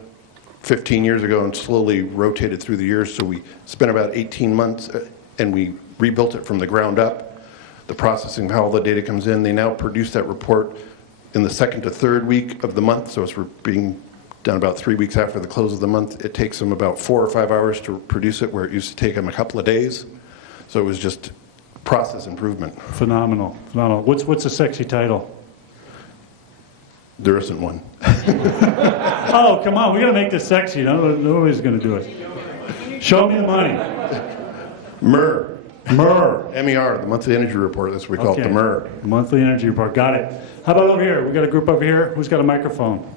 15 years ago and slowly rotated through the years, so we spent about 18 months and we rebuilt it from the ground up. The processing, how all the data comes in, they now produce that report in the 2nd to 3rd week of the month, so it's being done about 3 weeks after the close of the month. It takes them about 4 or 5 hours to produce it, where it used to take them a couple of days. So it was just process improvement. Phenomenal. What's a sexy title? There isn't one. Oh, come on, we got to make this sexy. Nobody's going to do it. Show me the money. MER. MER. MER, the monthly energy report. That's what we call it, the MER. Monthly energy report. Got it. How about over here? We got a group over here. Who's got a microphone?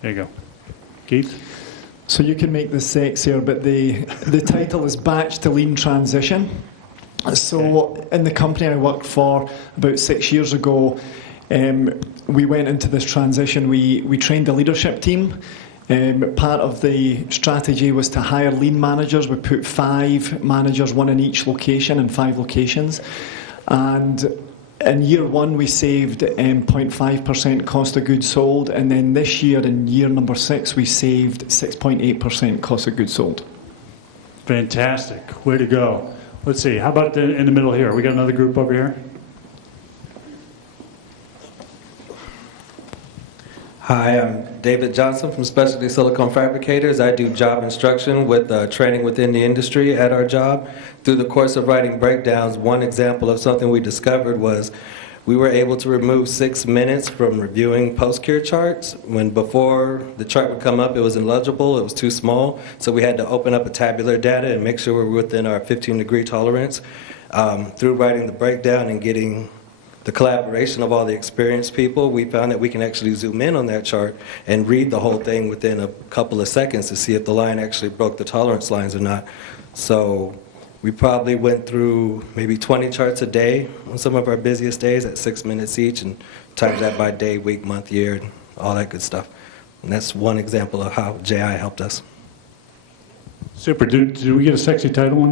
There you go. Keith? So you can make this sexier, but the title is Batch to Lean Transition. So in the company I worked for about 6 years ago, we went into this transition. We trained the leadership team. Part of the strategy was to hire lean managers. We put 5 managers, 1 in each location, in 5 locations. And in year one, we saved 0.5% cost of goods sold, and then this year, in year number 6, we saved 6.8% cost of goods sold. Fantastic. Way to go. Let's see. How about in the middle here? We got another group over here. Hi, I'm David Johnson from Specialty Silicone Fabricators. I do job instruction with training within the industry at our job. Through the course of writing breakdowns, one example of something we discovered was we were able to remove 6 minutes from reviewing post-cure charts. When before the chart would come up, it was illegible, it was too small, so we had to open up a tabular data and make sure we're within our 15-degree tolerance. Through writing the breakdown and getting the collaboration of all the experienced people, we found that we can actually zoom in on that chart and read the whole thing within a couple of seconds to see if the line actually broke the tolerance lines or not. So we probably went through maybe 20 charts a day on some of our busiest days at 6 minutes each, and times that by day, week, month, year, and all that good stuff. And that's one example of how JI helped us. Super. Do we get a sexy title on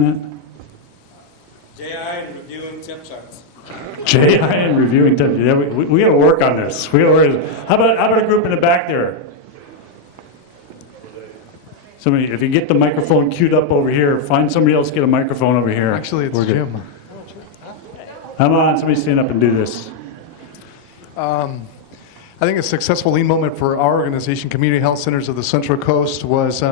that? JI and reviewing temp charts. JI and reviewing temp. Yeah, we got to work on this. We got to work. How about a group in the back there? Somebody, if you get the microphone queued up over here, find somebody else, get a microphone over here. Actually, it's Jim. Come on, somebody stand up and do this. I think a successful lean moment for our organization, Community Health Centers of the Central Coast, was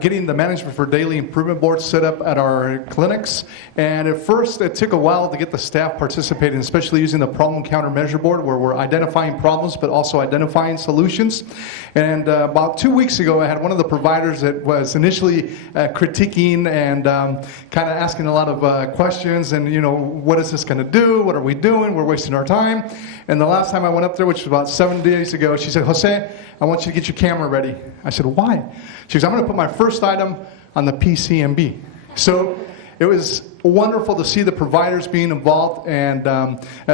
getting the Management for Daily Improvement Board set up at our clinics. And at first, it took a while to get the staff participating, especially using the problem counter measure board, where we're identifying problems, but also identifying solutions. And about 2 weeks ago, I had one of the providers that was initially critiquing and kind of asking a lot of questions. And, you know, what is this going to do? What are we doing? We're wasting our time. And the last time I went up there, which was about 7 days ago, she said, Jose, I want you to get your camera ready. I said, why? She goes, I'm going to put my first item on the PCMB. So it was wonderful to see the providers being involved and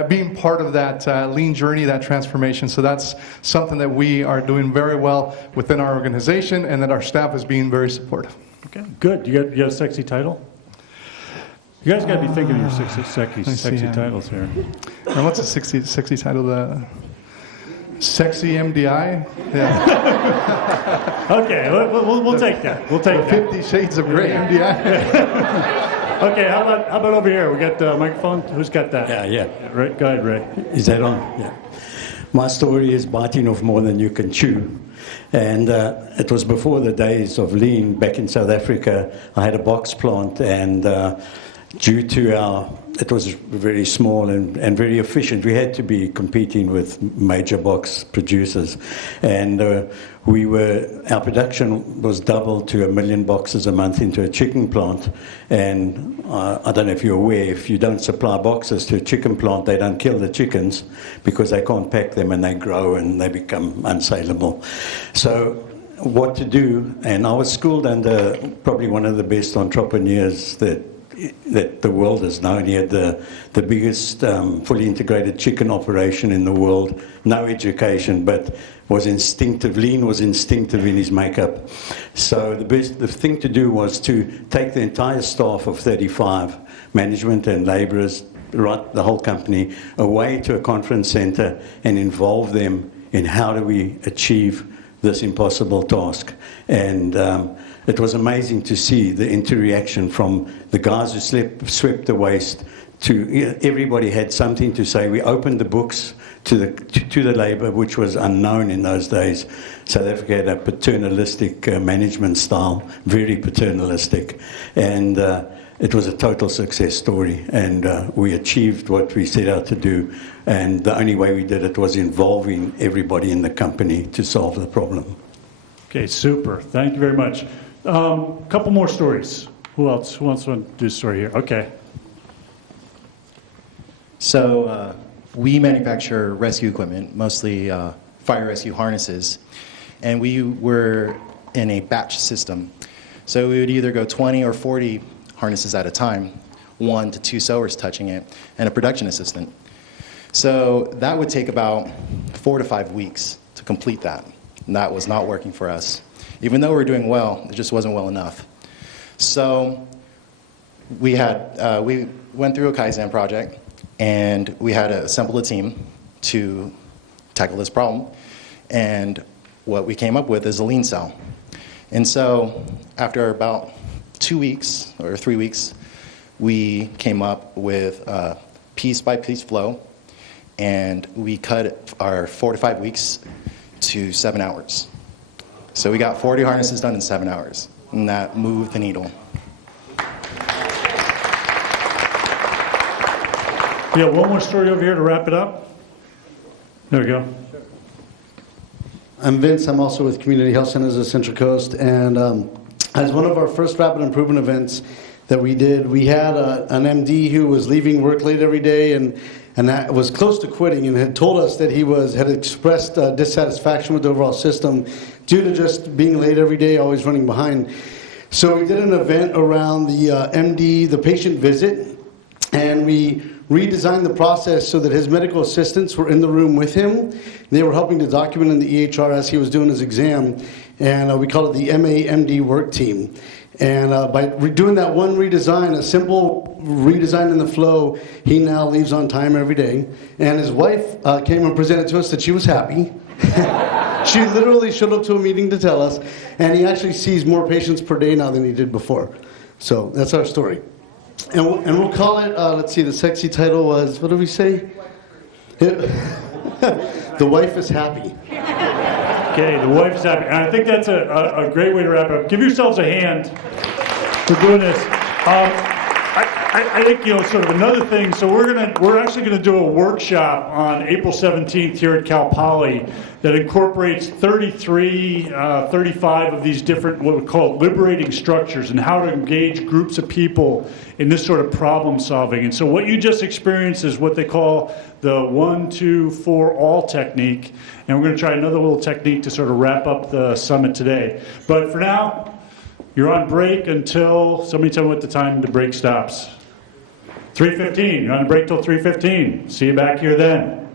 being part of that lean journey, that transformation. So that's something that we are doing very well within our organization, and that our staff is being very supportive. Okay, good. You got a sexy title? You guys got to be thinking of your sexy titles here. And what's a sexy title? Sexy MDI? Yeah. Okay, we'll take that. We'll take that. 50 Shades of Grey MDI. Okay, how about over here? We got the microphone. Who's got that? Yeah. Right, go ahead, Ray. Is that on? Yeah. My story is biting off more than you can chew. And it was before the days of lean back in South Africa. I had a box plant, and due to it was very small and very efficient. We had to be competing with major box producers, and our production was doubled to 1 million boxes a month into a chicken plant. And I don't know if you're aware, if you don't supply boxes to a chicken plant, they don't kill the chickens because they can't pack them and they grow and they become unsaleable. So what to do? And I was schooled under probably one of the best entrepreneurs that the world has known. He had the biggest fully integrated chicken operation in the world, no education, but was instinctive. Lean was instinctive in his makeup. So the thing to do was to take the entire staff of 35, management and laborers, right, the whole company, away to a conference center and involve them in how do we achieve this impossible task. And it was amazing to see the interaction from the guys who swept the waste to everybody had something to say. We opened the books to the labor, which was unknown in those days. South Africa had a paternalistic management style, very paternalistic, and it was a total success story. And we achieved what we set out to do. And the only way we did it was involving everybody in the company to solve the problem. Okay, super. Thank you very much. Couple more stories. Who else wants to do a story here? Okay. So we manufacture rescue equipment, mostly fire rescue harnesses, and we were in a batch system. So we would either go 20 or 40 harnesses at a time, 1 to 2 sewers touching it, and a production assistant. So that would take about 4 to 5 weeks to complete that, and that was not working for us. Even though we were doing well, it just wasn't well enough. So we went through a Kaizen project, and we had to assemble a team to tackle this problem. And what we came up with is a lean cell. And so after about 2 weeks or 3 weeks, we came up with a piece-by-piece flow, and we cut our 4 to 5 weeks to 7 hours. So we got 40 harnesses done in 7 hours, and that moved the needle. Yeah, one more story over here to wrap it up. There we go. I'm Vince. I'm also with Community Health Centers of Central Coast. And as one of our first rapid improvement events that we did, we had an MD who was leaving work late every day and that was close to quitting and had told us that he had expressed dissatisfaction with the overall system due to just being late every day, always running behind. So we did an event around the MD, the patient visit, and we redesigned the process so that his medical assistants were in the room with him. They were helping to document in the EHR as he was doing his exam, and we call it the MAMD work team. And by doing that one redesign, a simple redesign in the flow, he now leaves on time every day. And his wife came and presented to us that she was happy. She literally showed up to a meeting to tell us, and he actually sees more patients per day now than he did before. So that's our story. And we'll call it, let's see, the sexy title was, what did we say? The wife is happy. Okay, the wife's happy. And I think that's a great way to wrap it up. Give yourselves a hand for doing this. I think, sort of another thing, so we're actually going to do a workshop on April 17th here at Cal Poly that incorporates 35 of these different, what we call liberating structures, and how to engage groups of people in this sort of problem solving. And so what you just experienced is what they call the 1, 2, 4 all technique. And we're going to try another little technique to sort of wrap up the summit today. But for now, you're on break until, somebody tell me what the time the break stops. 3:15. You're on break till 3:15. See you back here then.